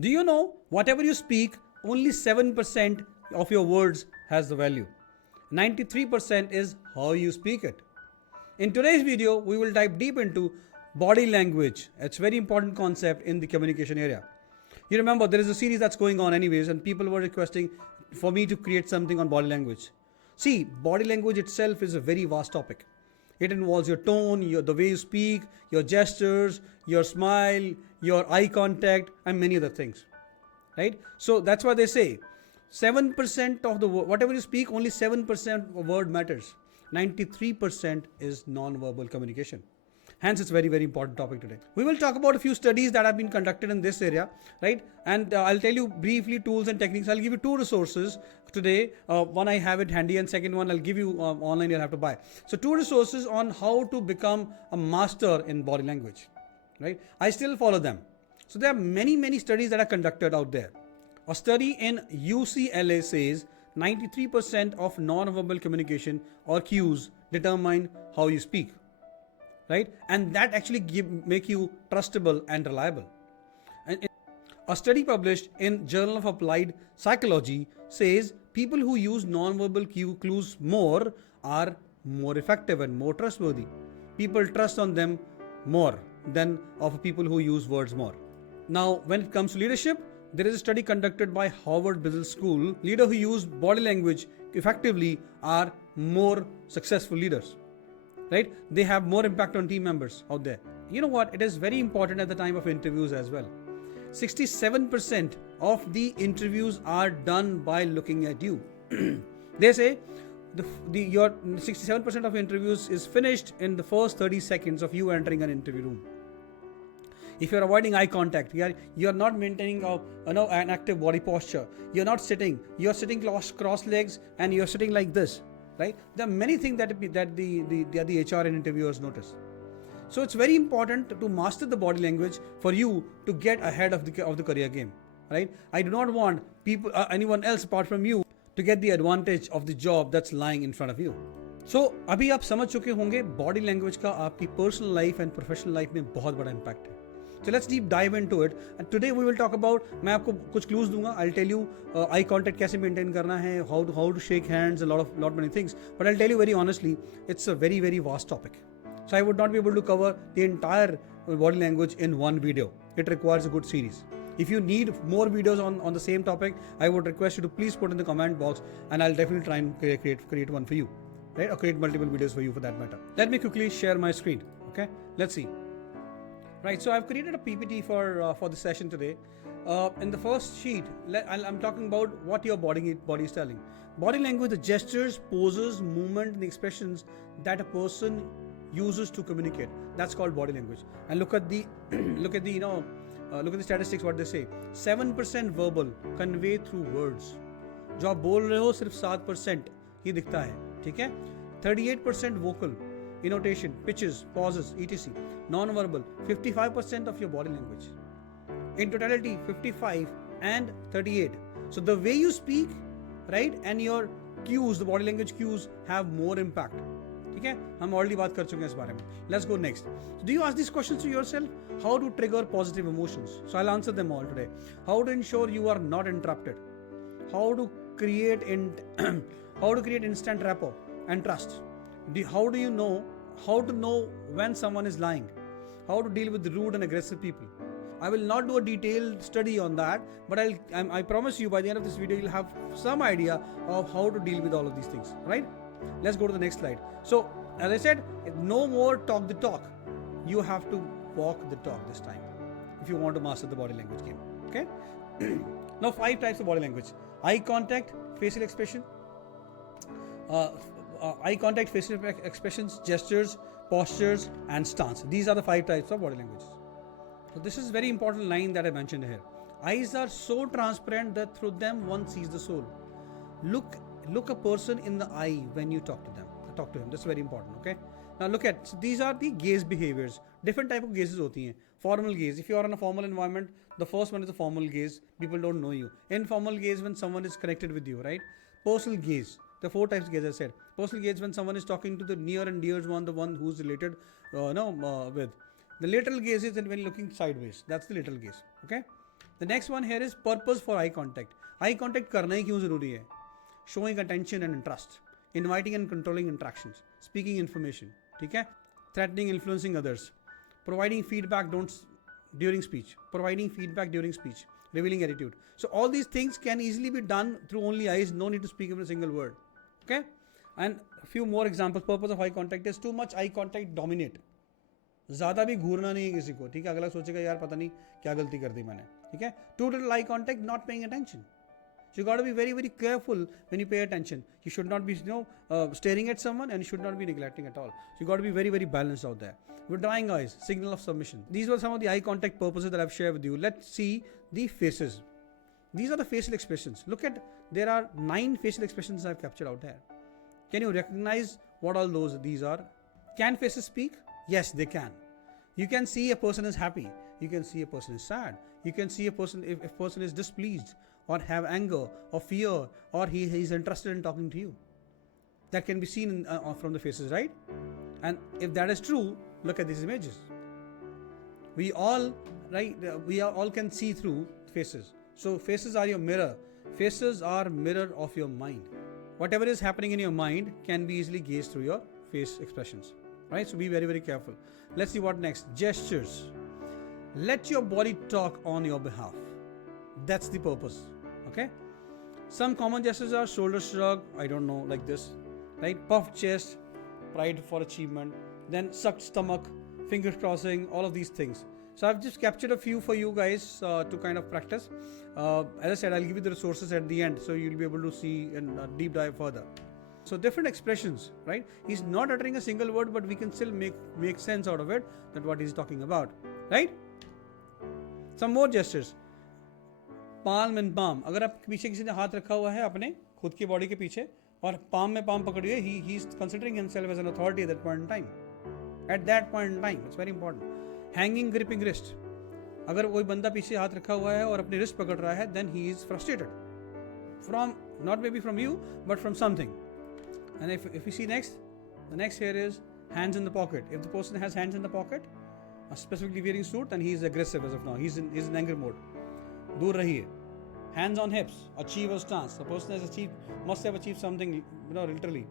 Do you know whatever you speak, only 7% of your words has the value. 93% is how you speak it. In today's video, we will dive deep into body language. It's a very important concept in the communication area. You remember there is a series that's going on anyways, and people were requesting for me to create something on body language. See, body language itself is a very vast topic. It involves your tone, the way you speak, your gestures, your smile, your eye contact, and many other things. Right? So that's why they say 7% of the whatever you speak, only 7% of word matters. 93% is non-verbal communication. Hence, it's very, very important topic today. We will talk about a few studies that have been conducted in this area, right? And I'll tell you briefly tools and techniques. I'll give you two resources today. One I have it handy, and second one I'll give you online. You'll have to buy. So two resources on how to become a master in body language, right? I still follow them. So there are many, many studies that are conducted out there. A study in UCLA says 93% of non-verbal communication or cues determine how you speak. Right? And that actually make you trustable and reliable. And a study published in Journal of Applied Psychology says people who use non-verbal clues more are more effective and more trustworthy. People trust on them more than of people who use words more. Now, when it comes to leadership, there is a study conducted by Harvard Business School. Leaders who use body language effectively are more successful leaders. Right? They have more impact on team members out there. You know what? It is very important at the time of interviews as well. 67% of the interviews are done by looking at you. They say your 67% of interviews is finished in the first 30 seconds of you entering an interview room. If you're avoiding eye contact, you're not maintaining an active body posture. You're not sitting. You're sitting cross legs and you're sitting like this. Right? There are many things that the HR and interviewers notice. So it's very important to master the body language for you to get ahead of the career game. Right? I do not want anyone else apart from you to get the advantage of the job that's lying in front of you. So अभी आप समझ चुके होंगे body language का आपकी personal life and professional life में बहुत बड़ा इम्पैक्ट है. So let's deep dive into it. And today we will talk about, मैं आपको कुछ clues दूंगा. I'll tell you eye contact कैसे maintain करना है, how to shake hands, lot many things. But I'll tell you very honestly, it's a very, very vast topic. So I would not be able to cover the entire body language in one video. It requires a good series. If you need more videos on the same topic, I would request you to please put in the comment box, and I'll definitely try and create one for you, right? Or create multiple videos for you for that matter. Let me quickly share my screen. Okay, let's see. Right, so I've created a PPT for the session today. In the first sheet, I'm talking about what your body is telling. Body language, the gestures, poses, movement, and expressions that a person uses to communicate. That's called body language. And look at the statistics. What they say: 7% verbal, convey through words. जो आप बोल रहे हो सिर्फ 7% ही दिखता है, ठीक है? 38% vocal. Intonation, pitches, pauses, etc. Non-verbal, 55% of your body language. In totality, 55 and 38. So the way you speak, right, and your cues, the body language cues, have more impact. ठीक है? हम already बात कर चुके हैं इस बारे में. Let's go next. So do you ask these questions to yourself? How to trigger positive emotions? So I'll answer them all today. How to ensure you are not interrupted? How to create instant rapport and trust? How do you know how to know when someone is lying? How to deal with rude and aggressive people? I will not do a detailed study on that, but I promise you by the end of this video you'll have some idea of how to deal with all of these things, right? Let's go to the next slide. So as I said, no more talk the talk. You have to walk the talk this time if you want to master the body language game. Okay? Now 5 types of body language: eye contact, facial expression, eye contact, facial expressions, gestures, postures, and stance. These are the 5 types of body language. So this is very important line that I mentioned here. Eyes are so transparent that through them one sees the soul. Look a person in the eye when you talk to him. That's very important. Okay. Now look at, so these are the gaze behaviors. Different type of gazes होती हैं. Formal gaze. If you are in a formal environment, the first one is the formal gaze. People don't know you. Informal gaze, when someone is connected with you, right? Personal gaze. The 4 types of gaze I said. Personal gaze, when someone is talking to the near and dear one, the one who's related with. The lateral gaze is when looking sideways. That's the lateral gaze. Okay. The next one here is purpose for eye contact. Eye contact करना ही क्यों ज़रूरी है? Showing attention and interest, inviting and controlling interactions, speaking information, ठीक है? Threatening, influencing others, providing feedback during speech, revealing attitude. So all these things can easily be done through only eyes. No need to speak even a single word. Okay? And a few more examples. Purpose of eye contact is too much eye contact dominate. ज़्यादा भी घूरना नहीं है किसी को, ठीक है? अगला सोचेगा यार पता नहीं क्या गलती कर दी मैंने, ठीक है? Too little eye contact, not paying attention. So you got to be very, very careful when you pay attention. You should not be, staring at someone, and you should not be neglecting at all. So you got to be very, very balanced out there. Withdrawing eyes, signal of submission. These were some of the eye contact purposes that I've shared with you. Let's see the faces. These are the facial expressions. Look at, there are 9 facial expressions I've captured out here. Can you recognize what all these are? Can faces speak? Yes, they can. You can see a person is happy. You can see a person is sad. You can see a person, if a person is displeased or have anger or fear, or he is interested in talking to you. That can be seen from the faces, right? And if that is true, look at these images. We all can see through faces. So faces are your mirror. Faces are mirror of your mind. Whatever is happening in your mind can be easily gauged through your face expressions, right? So be very, very careful. Let's see what next. Gestures. Let your body talk on your behalf. That's the purpose. Okay? Some common gestures are shoulder shrug, I don't know, like this, right? Puffed chest, pride for achievement, then sucked stomach, fingers crossing, all of these things. So I've just captured a few for you guys to kind of practice. As I said, I'll give you the resources at the end, so you'll be able to see and deep dive further. So different expressions, right? He's not uttering a single word, but we can still make sense out of it, that what he's talking about, right? Some more gestures. Palm and palm. अगर आप पीछे किसी ने हाथ रखा हुआ है अपने खुद की बॉडी के पीछे और palm में palm पकड़िए, he is considering himself as an authority at that point in time. At that point in time, it's very important. Hanging, gripping wrist. अगर कोई बंदा पीछे हाथ रखा हुआ है और अपनी wrist पकड़ रहा है, then he is frustrated. From, not maybe from you, but from something. And if you see next, the next here is hands in the pocket. If the person has hands in the pocket, specifically wearing suit, then he is aggressive as of now. He's in anger mode. दूर रहिए. Hands on hips, achieve a stance. The person must have achieved something, literally.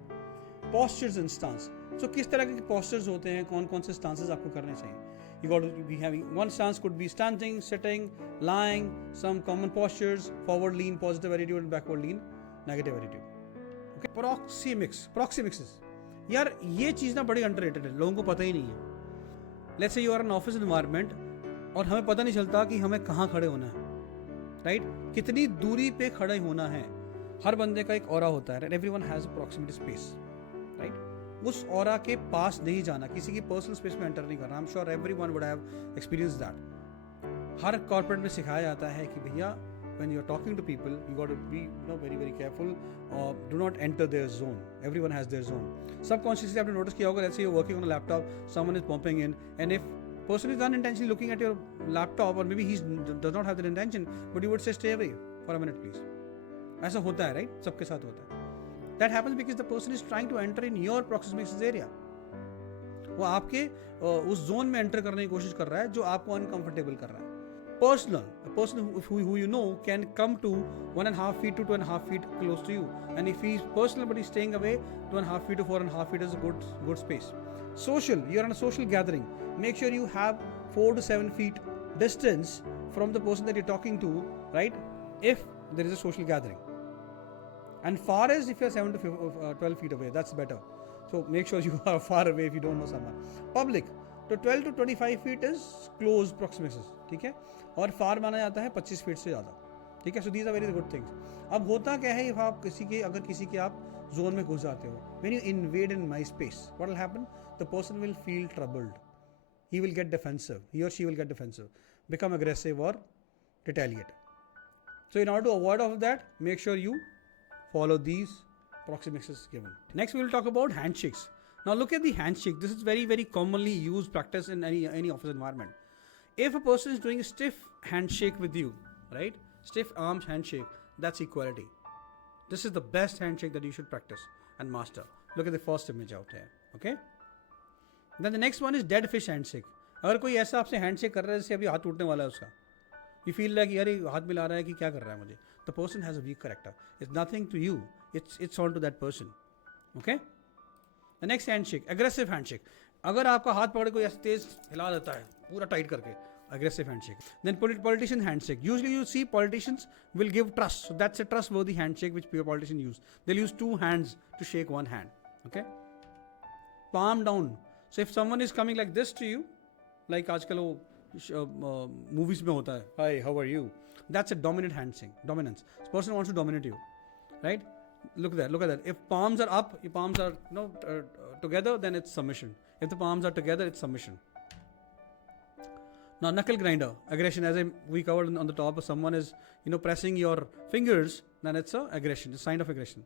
Postures and stance. So किस तरह के postures होते हैं, कौन से stances आपको करने चाहिए? You got to be having, one stance could be standing, sitting, lying, some common postures, forward lean, positive attitude, and backward lean, negative attitude. Okay? Proxy mixes. यार ये चीज़ ना बड़ी underrated है, लोगों को पता ही नहीं है. Let's say you are in an office environment और हमें पता नहीं चलता कि हमें कहाँ खड़े होना है. राइट कितनी दूरी पे खड़े होना है. हर बंदे का एक ऑरा होता है. Everyone has a proximity space, right? उस ऑरा के पास नहीं जाना, किसी की पर्सनल स्पेस में एंटर नहीं करना. I am sure everyone would have experience that. हर कॉर्पोरेट में सिखाया जाता है कि भैया when you are talking to people you got to be very very careful और do not enter their zone. Everyone has their zone. Subconsciously आपने notice किया होगा, let's say you are working on a laptop, someone is popping in, and if person is unintentionally looking at your laptop, or maybe he does not have that intention, but you would say stay away for a minute please. ऐसा होता है, right? सबके साथ होता है. That happens because the person is trying to enter in your proximity area. वो आपके उस जोन में एंटर करने की कोशिश कर रहा है जो आपको अनकंफर्टेबल कर रहा है. Personal, a person who you know can come to 1.5 feet to 2.5 feet close to you, and if he is personal but he's staying away, 2.5 feet to 4.5 feet is a good space. Social, you're in a social gathering. Make sure you have 4 to 7 feet distance from the person that you're talking to, right? If there is a social gathering. And far as if you're 7 to 12 feet away, that's better. So make sure you are far away if you don't know someone. Public, तो 12 to 25 feet is close proximities, ठीक है? और far माना जाता है 25 feet से ज़्यादा, ठीक है? So these are very good things. अब होता क्या है, अगर किसी के आप जोन में घुस जाते हो, when you invade in my space, what will happen? The person will feel troubled. He will get defensive. He or she will get defensive, become aggressive or retaliate. So in order to avoid all of that, make sure you follow these proximities given. Next, we will talk about handshakes. Now look at the handshake. This is very, very commonly used practice in any office environment. If a person is doing a stiff handshake with you, right? Stiff arms handshake, that's equality. This is the best handshake that you should practice and master. Look at the first image out here, okay? Then the next one is dead fish handshake. अगर कोई ऐसा आपसे handshake कर रहा है जैसे अभी हाथ टूटने वाला है उसका, You feel like यार ये हाथ मिला रहा है कि क्या कर रहा है मुझे. The person has a weak character. It's nothing to you. It's on to that person. Okay? The next handshake, aggressive handshake. अगर आपका हाथ पकड़ कोई ऐसे तेज हिला देता है पूरा टाइट करके, aggressive handshake. Then politician handshake. Usually you see politicians will give trust. So that's a trustworthy handshake which politicians use. They'll use 2 hands to shake one hand. Okay? Palm down. So if someone is coming like this to you, like आजकल वो movies में होता है, hi, how are you? That's a dominant handshake. Dominance. This person wants to dominate you, right? Look at that. If palms are up, if palms are together, then it's submission. If the palms are together, it's submission. Now, knuckle grinder, aggression, as we covered on the top, if someone is pressing your fingers, then it's a aggression, a sign of aggression.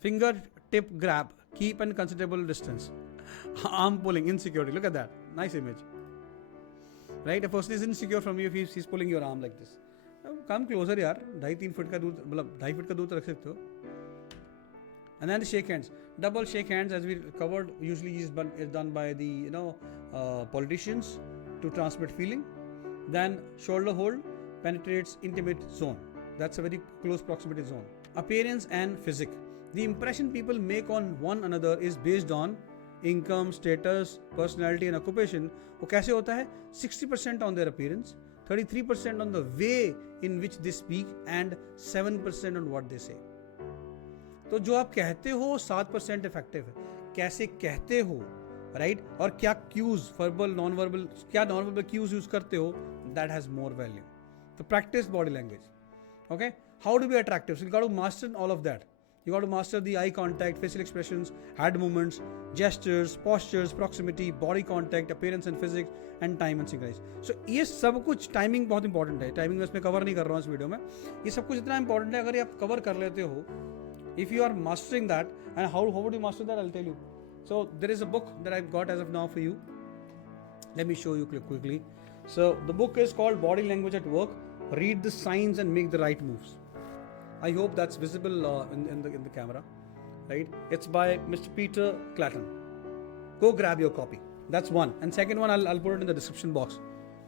Finger tip grab, keep an considerable distance. Arm pulling, insecurity. Look at that, nice image. Right, a person is insecure from you if he's pulling your arm like this. Come closer, yaar. 2.5-3 feet का दूर, मतलब 2.5 feet का दूर रख सकते हो. And then the shake hands. Double shake hands, as we covered, usually is done by the politicians to transmit feeling. Then shoulder hold penetrates intimate zone. That's a very close proximity zone. Appearance and physique. The impression people make on one another is based on income, status, personality and occupation. वो कैसे होता है? 60% on their appearance, 33% on the way in which they speak and 7% on what they say. तो जो आप कहते हो 7% effective है. कैसे कहते हो, राइट? और क्या क्यूज, वर्बल, नॉन वर्बल, क्या नॉन वर्बल क्यूज यूज करते हो, दैट हैज मोर वैल्यू. तो practice body language. Okay, how to be attractive? So you got to master all of that. You got to master the eye contact, facial expressions, hand movements, gestures, postures, proximity, body contact, appearance and physics, and time and synchronize. So ये सब कुछ timing बहुत important है. Timing में इसमें cover नहीं कर रहा हूँ इस वीडियो में. ये सब कुछ इतना इंपॉर्टेंट है, अगर ये आप कवर कर लेते हो, if you are mastering that, and how would you master that, I'll tell you. So there is a book that I've got as of now for you. Let me show you quickly. So the book is called Body Language at Work. Read the signs and make the right moves. I hope that's visible in the camera, right? It's by Mr. Peter Clayton. Go grab your copy. That's one. And second one, I'll put it in the description box.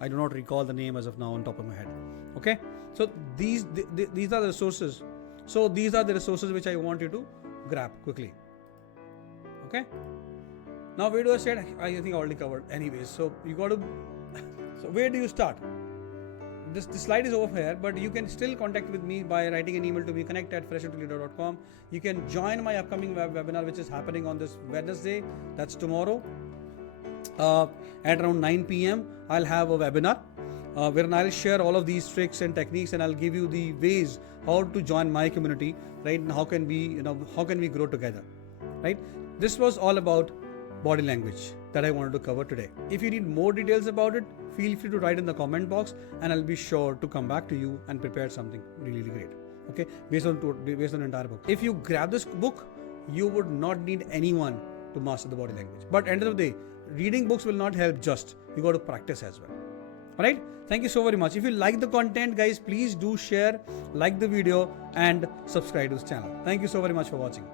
I do not recall the name as of now on top of my head. Okay? So these are the resources. So these are the resources which I want you to grab quickly. Okay? Now where do I start? I think I already covered anyways. So you got to. So where do you start? This slide is over here, but you can still contact with me by writing an email to me, connect@freshandleader.com. You can join my upcoming webinar, which is happening on this Wednesday. That's tomorrow. At around 9 p.m. I'll have a webinar where I'll share all of these tricks and techniques, and I'll give you the ways how to join my community, right? And how can we grow together, right? This was all about body language that I wanted to cover today. If you need more details about it, feel free to write in the comment box, and I'll be sure to come back to you and prepare something really great. Okay, based on the entire book. If you grab this book, you would not need anyone to master the body language. But end of the day, reading books will not help. Just you got to practice as well. All right. Thank you so very much. If you like the content, guys, please do share, like the video, and subscribe to this channel. Thank you so very much for watching.